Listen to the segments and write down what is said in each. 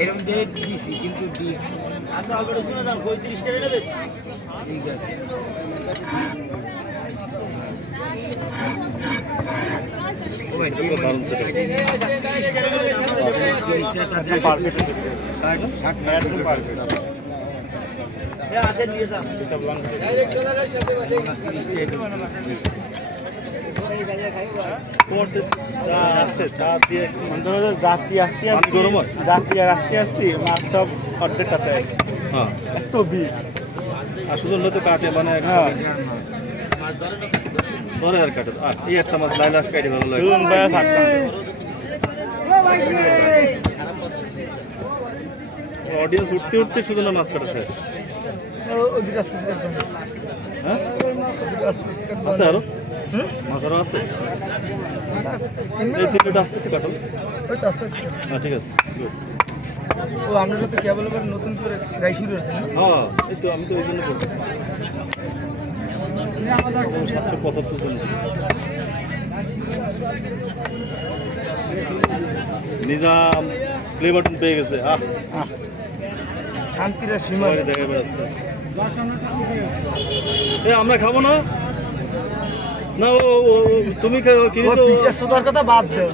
এরকম ডেট দিছি কিন্তু আচ্ছা অল্পটা শুনে যান 35 টাকা নেবে ঠিক আছে ওই ডিম দারুন সেটা আসেন নিয়ে যান সব লং ডাইরেক্ট চলার সাথে সাথে 30 টাকা জাতি আসতে মাছ সব অর্ধেক কাটে হ্যাঁ একটু ভিড় আর শুধু তো কাটে মানে ধরে আর কাটে আর এই একটা মাছ লাইলাস কাটে ভালো লাগে অডিয়েন্স উঠতে উঠতে শুধু না মাছ কাটা শেষ হ্যাঁ আছে আরো মাছ আরো আছে এই তিনটা আসতেছে কাটল ওই তো আসতেছে হ্যাঁ ঠিক আছে ও আপনারা তো কেবল আবার নতুন করে গাই শুরু হচ্ছে না হ্যাঁ এই তো আমি তো ওই জন্য বলতেছি 775 জন নিজাম প্লে বাটন পেয়ে গেছে শান্তিরা সীমা দেখা বেড়াচ্ছে আমরা খাবো না না তুমি বিশেষতার কথা বাদ দাও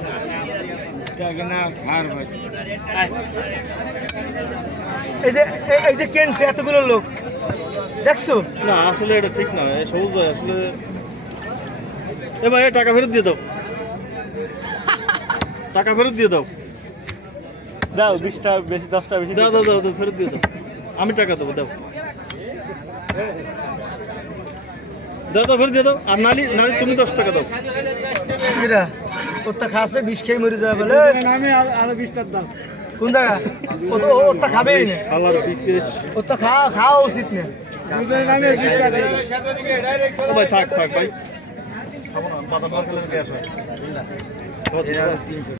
এই যে কেনছে এতগুলো লোক দেখছো না আসলে এটা ঠিক না সবুজ ভাই আসলে এ ভাই টাকা ফেরত দিয়ে দাও টাকা ফেরত দিয়ে দাও দাও 20টা বেশি 10টা বেশি দাও দাও দাও ফেরত দিয়ে দাও আমি টাকা দেবো দাও দাও দাও ফেরত দিয়ে দাও আর নালি নালি তুমি 10 টাকা দাও এরা ওটা খাসে 20 খেয়ে মরে যাবে বলে আমি আরো 20টা দাও কোন জায়গা ওটা খাবে না আল্লাহর বিশেষ ওটা খাওয়া উচিত না দুজনের নামে 20টা দেই ভাই থাক থাক ভাই খাবো না বাদাম মার্কেটে আসো